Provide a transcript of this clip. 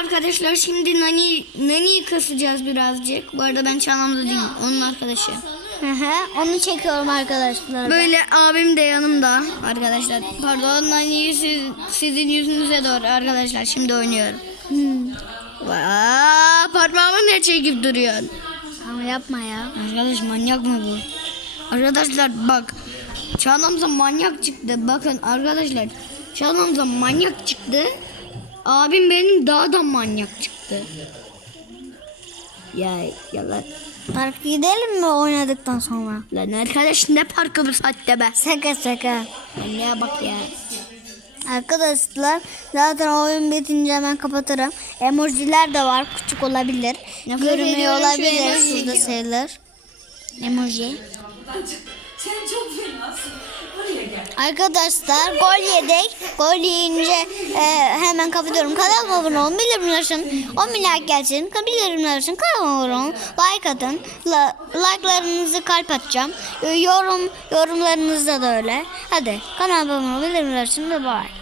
arkadaşlar şimdi Nani Nani'yi kasacağız birazcık. Bu arada ben Çağlam'da değilim. Onun arkadaşı. Hı hı. Onu çekiyorum arkadaşlar. Böyle abim de yanımda arkadaşlar. Pardon Nani'yi siz, sizin yüzünüze doğru arkadaşlar. Şimdi oynuyorum. Hmm. Aa, parmağımı ne çekip duruyorsun? Ama yapma ya. Arkadaş manyak mı bu? Arkadaşlar bak. Çağlam'da manyak çıktı. Bakın arkadaşlar. Çağlam'da manyak çıktı. Abim benim daha da manyak çıktı. Ya yalan. Parka gidelim mi oynadıktan sonra? Lan arkadaş ne parkı bu saatte be? Şaka şaka. Manyağa bak ya. Arkadaşlar zaten oyun bitince hemen kapatırım. Emojiler de var. Küçük olabilir. Nefret Görünmüyor olabilir. emoji. Şurada sayılır. Emoji. Sen çok fenasın. Buraya gel. Arkadaşlar gol yedik. Gol yiyince e, hemen kapatıyorum. Kanalıma abone olun. Bildirimler açın. 10 bin like gelsin. Bildirimler açın. Kanalıma abone olun. Like atın. La, like'larınızı kalp atacağım. E, yorum yorumlarınızda da öyle. Hadi kanalıma abone olun. Bildirimler açın. Bye bye.